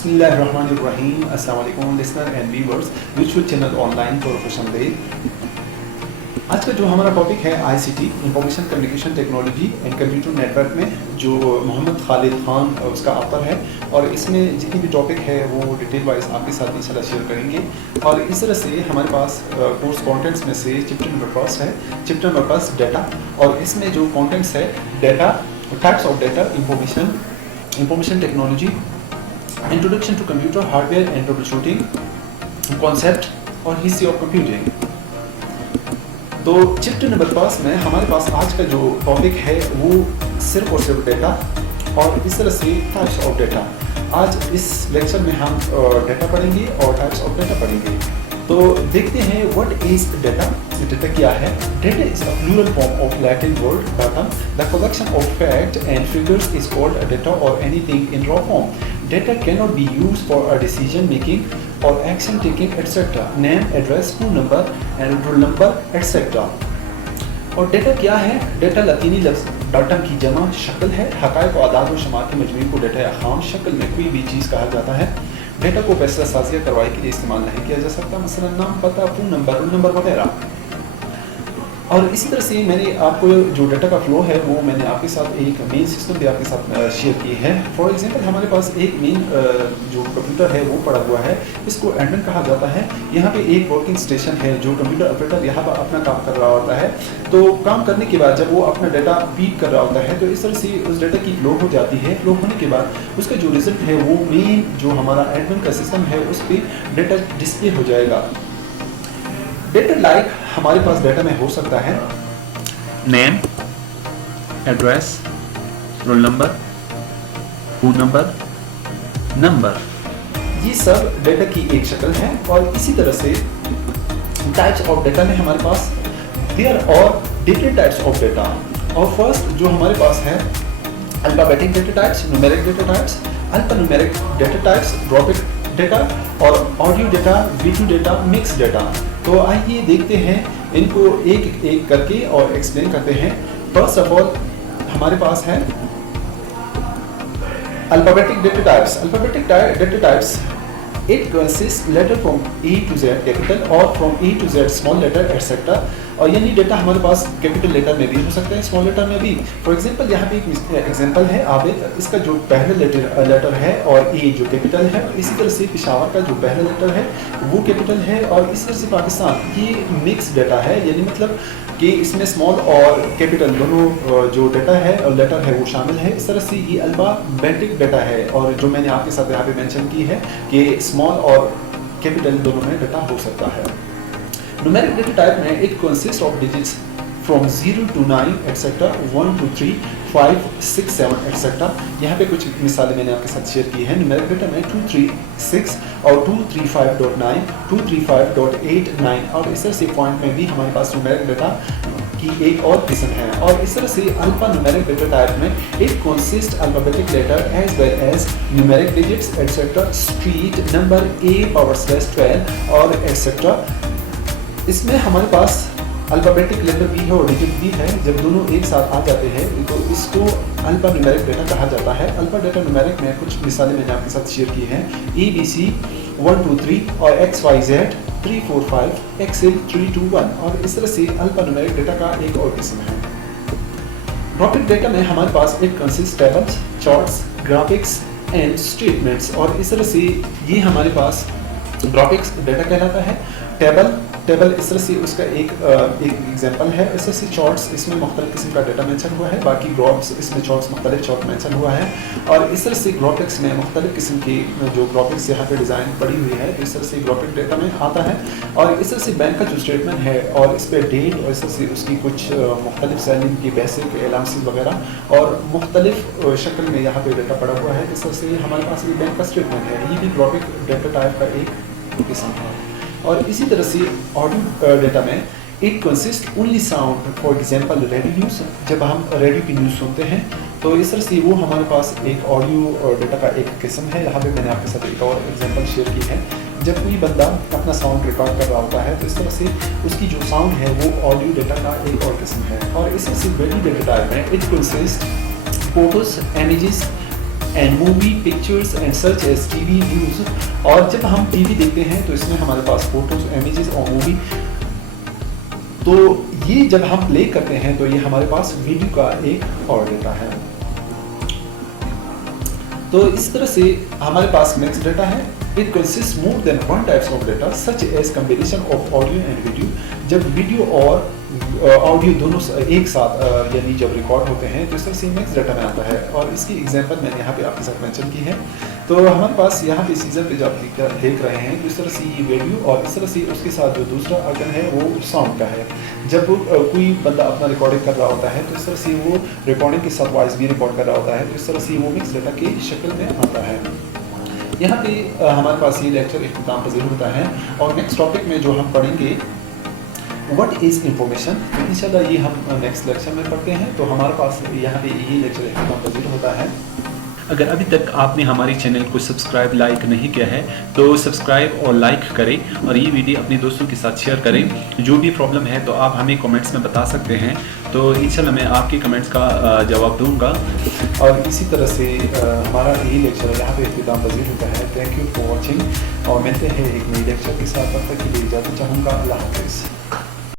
बिस्मिल्लाहिर्रहमानिर्रहीम। अस्सलाम वालेकुम listener and viewers YouTube channel online professional day. आज का जो हमारा टॉपिक है ICT information communication technology and computer network में जो मोहम्मद खालिद खान उसका ऑथर है, और इसमें जितनी भी टॉपिक है वो डिटेल वाइज आपके साथ इंशाल्लाह शेयर करेंगे। और इस तरह से हमारे पास कोर्स कंटेंट्स में से चैप्टर नंबर फर्स्ट है, चैप्टर नंबर फर्स्ट डाटा, और इसमें जो कंटेंट्स है data, types of data, information technology, introduction to computer hardware and troubleshooting, concept और हिस्ट्री ऑफ कंप्यूटिंग। तो चैप्टर नंबर फर्स्ट में हमारे पास आज का जो टॉपिक है वो सिर्फ और सिर्फ डाटा, और इस तरह से टाइप्स ऑफ डाटा। आज इस लेक्चर में हम डाटा पढ़ेंगे और टाइप्स ऑफ डाटा पढ़ेंगे। तो देखते हैं व्हाट इज डाटा। डाटा क्या है? Data is a plural form of Latin word data. The collection of fact and figures is called a data और anything in raw form. Data cannot be used for a decision making or action taking, etc. Name, address, phone number and roll number, etc. और data क्या है? Data लतीनी लफ्ज़ data की जमा शक्ल है। हक़ाइक़ और आदाद व शुमार के मजमूए को डेटा या खाम शक्ल में कोई भी चीज़ कहा जाता है। डेटा को फैसला साज़ी या कार्रवाई के लिए इस्तेमाल नहीं किया जा सकता, मसलन नाम, पता, फ़ोन नंबर, रोल नंबर वगैरह। और इसी तरह से मैंने आपको जो डाटा का फ्लो है वो मैंने आपके साथ एक मेन सिस्टम भी आपके साथ शेयर की है। फॉर एग्जांपल हमारे पास एक मेन जो कंप्यूटर है वो पड़ा हुआ है, इसको एडमिन कहा जाता है। यहाँ पे एक वर्किंग स्टेशन है जो कंप्यूटर ऑपरेटर यहाँ पर अपना काम कर रहा होता है। तो काम करने के बाद जब वो अपना डाटा फीड कर रहा होता है तो इस तरह से उस डाटा की फ्लो हो जाती है। फ्लो होने के बाद उसका जो रिजल्ट है वो मेन जो हमारा एडमिन का सिस्टम है उस पर डाटा डिस्प्ले हो जाएगा। डेटा लाइक हमारे पास डाटा में हो सकता है name, address, roll number, phone number, ये सब डाटा की एक शक्ल है। और इसी तरह से टाइप्स ऑफ डाटा में हमारे पास there are different types of data. और फर्स्ट जो हमारे पास है alphabetic data types, numeric data types, alphanumeric data types, graphic data और audio data, video data, mix data. तो आइए देखते हैं इनको एक एक करके और एक्सप्लेन करते हैं। फर्स्ट ऑफ ऑल हमारे पास है alphabetic data types. Alphabetic data types it consist letter from A to Z capital और from A to Z small letter etcetera. और यानी डाटा हमारे पास कैपिटल लेटर में भी हो सकता है, स्मॉल लेटर में भी। फॉर एग्जांपल यहाँ पे एक एग्जांपल है आबिद, इसका जो पहला लेटर है और ए जो कैपिटल है। इसी तरह से पेशावर का जो पहला लेटर है वो कैपिटल है, और इस तरह से पाकिस्तान ये मिक्स डाटा है, यानी मतलब कि इसमें स्मॉल और कैपिटल दोनों जो डाटा है और लेटर है वो शामिल है। इस तरह से ये अल्फाबेटिक डाटा है, और जो मैंने आपके साथ यहाँ पे मेंशन की है कि स्मॉल और कैपिटल दोनों में डाटा हो सकता है। न्यूमेरिक डाटा टाइप में it consist of digits from 0 to 9 etcetera, 1 to 3, 5, 6, 7 etcetera. यहाँ पे कुछ मिसालें मैंने आपके साथ शेयर की है। न्यूमेरिक डाटा में 236 और 235.9, 235.89, और इस तरह से पॉइंट में भी हमारे पास न्यूमेरिक डाटा की एक और किस्म है। और इस तरह से अल्फा न्यूमेरिक डाटा टाइप में it consist alphabetic letter as well as numeric digits et cetera, street number, A⁻12 और एटसेट्रा। इसमें हमारे पास अल्फाबेटिक लेटर भी है और डिजिट भी है। जब दोनों एक साथ आ जाते हैं तो इसको अल्फा न्यूमेरिक डाटा कहा जाता है। अल्फा डाटा न्यूमेरिक में कुछ मिसालें मैंने आपके साथ शेयर की हैं। ABC 1 2 3 और XYZ 3 4 5, XL 3 2 1, और इस तरह से अल्फा न्यूमेरिक डाटा का एक और किस्म है। ग्राफिक डाटा में हमारे पास it consist tables, charts, graphics and statements, और इस तरह से ये हमारे पास ग्राफिक्स डाटा कहलाता है। टेबल इस तरह से उसका एक एग्जांपल है। इस तरह से चार्ट्स, इसमें मुख्तलिफ किस्म का डाटा मेंशन हुआ है। बाकी ग्राफ्स, इसमें चार्ट्स मुख्तलिफ चार्ट मेंशन हुआ है। और इस तरह से ग्राफिक्स में मुख्तलिफ किस्म की जो ग्राफिक्स यहाँ पे डिज़ाइन पड़ी हुई है, इस तरह से ग्राफिक डाटा में आता है। और इस तरह से बैंक का जो स्टेटमेंट है और इस पर डेट और इस तरह से उसकी कुछ मुख्तलिफ सैलरी की बेसिक अलाउंसेस वगैरह और मुख्तलिफ शक्ल में यहाँ पे डाटा पड़ा हुआ है। इस तरह से हमारे पास ये बैंक का स्टेटमेंट है, ये भी ग्राफिक डाटा टाइप का एक किस्म है। और इसी तरह से ऑडियो डाटा में it consist only sound. For example radio news, जब हम रेडियो की न्यूज़ सुनते हैं तो इस तरह से वो हमारे पास एक ऑडियो डाटा का एक किस्म है। यहाँ पे मैंने आपके साथ एक और एग्जांपल शेयर की है। जब कोई बंदा अपना साउंड रिकॉर्ड कर रहा होता है तो इस तरह से उसकी जो साउंड है वो ऑडियो डाटा का एक और किस्म है। और इस तरह से वीडियो डाटा टाइप में it consist photos, images, and movie pictures and search as TV views. और जब हम टीवी देखते हैं तो इसमें हमारे पास फोटोज, इमेजेस और मूवी, तो ये जब हम प्ले करते हैं तो ये हमारे पास वीडियो का एक और डेटा है। तो इस तरह से हमारे पास नेक्स्ट डेटा है। It consist more than one types of data such as combination of audio and video. जब वीडियो और ऑडियो दोनों एक साथ यानी जब रिकॉर्ड होते हैं तो इस तरह से नेक्स्ट डेटा में आता है। और इसकी एग्जांपल मैंने यहाँ पे आपके साथ मेंशन की है। तो हमारे पास यहाँ पे सीजन पे जब देख रहे हैं तो इस तरह से ये वीडियो और इस तरह से उसके साथ जो दूसरा आइकन है वो साउंड का है। जब कोई बंदा अपना रिकॉर्डिंग कर रहा होता है तो इस तरह से वो रिकॉर्डिंग के साथ वॉइस भी रिकॉर्ड कर रहा होता है, तो इस तरह से वो मिक्स डेटा की शक्ल में आता है। यहाँ पे हमारे पास ये लेक्चर इख्तिताम पज़ीर होता है और नेक्स्ट टॉपिक में जो हम पढ़ेंगे व्हाट इज़ इंफॉर्मेशन, तो इंशाल्लाह ये हम नेक्स्ट लेक्चर में पढ़ते हैं। तो हमारे पास यहाँ पे ये लेक्चर इख्तिताम पज़ीर होता है। अगर अभी तक आपने हमारे चैनल को सब्सक्राइब लाइक नहीं किया है तो सब्सक्राइब और लाइक करें और ये वीडियो अपने दोस्तों के साथ शेयर करें। जो भी प्रॉब्लम है तो आप हमें कमेंट्स में बता सकते हैं, तो इंशाल्लाह मैं आपके कमेंट्स का जवाब दूंगा। और इसी तरह से हमारा ये लेक्चर यहाँ पे इख्तिताम पज़ीर होता है। थैंक यू फॉर वॉचिंग और मिलते हैं एक नई लेक्चर के साथ। तब तक के लिए इजाज़त चाहूँगा। अल्लाह हाफ़िज़।